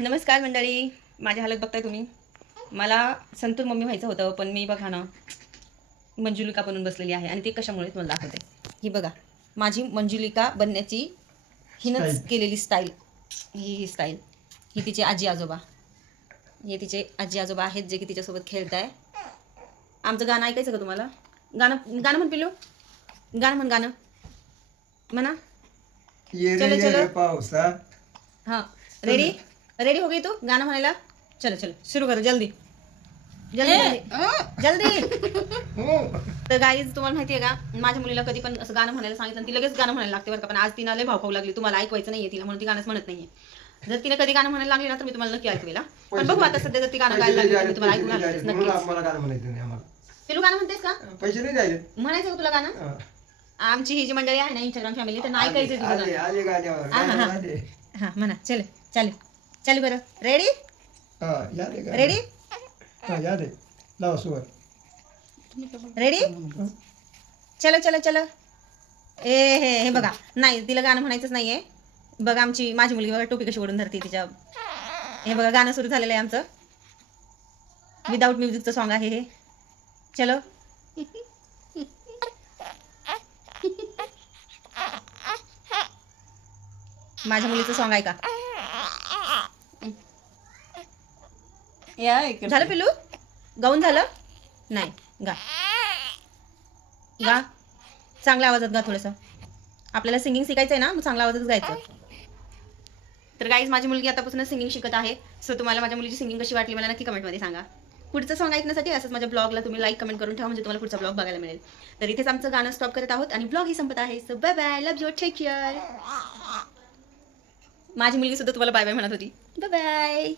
नमस्कार मंडळी, माझी हालत बघताय तुम्ही. मला संतूर मम्मी व्हायचं होतं, पण मी बघा ना मंजुलिका बनून बसलेली आहे. आणि ते कशामुळे तुम्हाला दाखवते. ही बघा, माझी मंजुलिका बनण्याची हिनच केलेली स्टाईल. ही स्टाईल, ही तिचे आजी आजोबा, हे तिचे आजी आजोबा आहेत जे की तिच्यासोबत खेळत आहे. आमचं गाणं ऐकायचं का तुम्हाला? गाणं गाणं म्हण पिलू, गाणं म्हण, गाणं म्हणा. चलो चलो पावसा. हाँ रेडी रेडी हो गई तू गाना म्हणायला? चलो चलो सुरू करो जल्दी जल्दी जल्दी. तर गाईज, तुम्हाला माहिती आहे का, माझ्या मुलीला कधी पण असं गाणं म्हणायला सांगितलं ती लगेच गाणं म्हणायला लागते बरं का. पण आज तिला लय भाव खाऊ लागली, तुम्हाला ऐकवायचं नाहीये तिला, म्हणून ती गाणंच म्हणत नाहीये. जर तिने कधी गाणं म्हणायला लागली ना तर मी तुम्हाला नक्की ऐकवेला. पण बघू आता सध्या जर ती गाणं गायला लागली तर मी तुम्हाला ऐकून घालतेच नक्की. पिलू गाणं म्हणतेस का? पैसे नाही द्यायचे. म्हणायचं का तुला गाणं? आमची ही जी मंडळी आहे ना इंस्टाग्राम फॅमिली, त्यांना ऐकायचं तुझं गाणं. आले गाण्यावर. हां म्हणा. चल चालेल चालेल बरं. रेडी रेडी याद आहे लावा सुवर. रेडी चलो चलो चलो. हे बघा, नाही तिला गाणं म्हणायचंच नाहीये. बघा माझी मुलगी बघा टोपी कशी ओढून धरते तिच्या. हे बघा गाणं सुरू झालेलं आहे आमचं. विदाऊट म्युझिकचं सॉन्ग आहे हे. चलो. माझ्या मुलीचं सॉन्ग ऐका. झालं पिल्लू? गाऊन झालं? नाही, गा गा चांगल्या आवाजात गा थोडंसं. आपल्याला सिंगिंग शिकायचं आहे ना, मग चांगल्या आवाजातच गायचं. तर गाईज, माझी मुलगी आतापासून सिंगिंग शिकत आहे. सो तुम्हाला माझ्या मुलीची सिंगिंग कशी वाटली मला नक्की कमेंटमध्ये सांगा. पुढचं सॉन्ग ऐकण्यासाठी असंच माझ्या ब्लॉगला तुम्ही लाईक कमेंट करून ठेवा, म्हणजे तुम्हाला पुढचा ब्लॉग बघायला मिळेल. तर इथेच आमचं गाणं स्टॉप करत आहोत आणि ब्लॉग ही संपत आहे. So bye bye, love you, take care. माझी मुलगी सुद्धा तुम्हाला बाय बाय म्हणत होती. Bye bye.